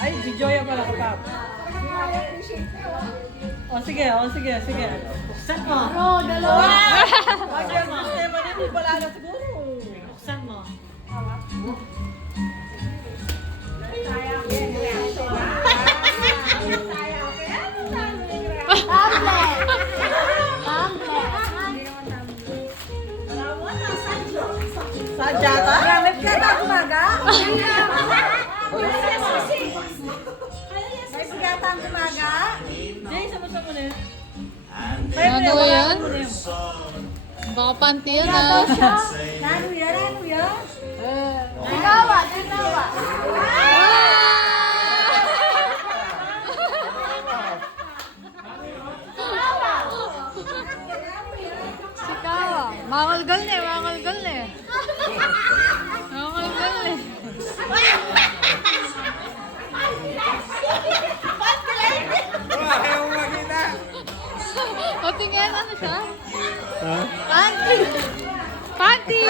Ay, Joya pala ka, Pap. Sige. Buksan mo. Dalawa. Bagay mo. Tema niya, hindi pala na siguro. Buksan mo. Sadyata? Gamit ka na kumaga? May sigatang kumaga? Jay, sama-sama mo na yun. Ano yan? Baka panty yan ah. Ano yan? Sigawa. Sikawa. Mangalgal ne. Mangalgal ne. Ayaw mo makita. O tingin, ano siya? Panty! Panty!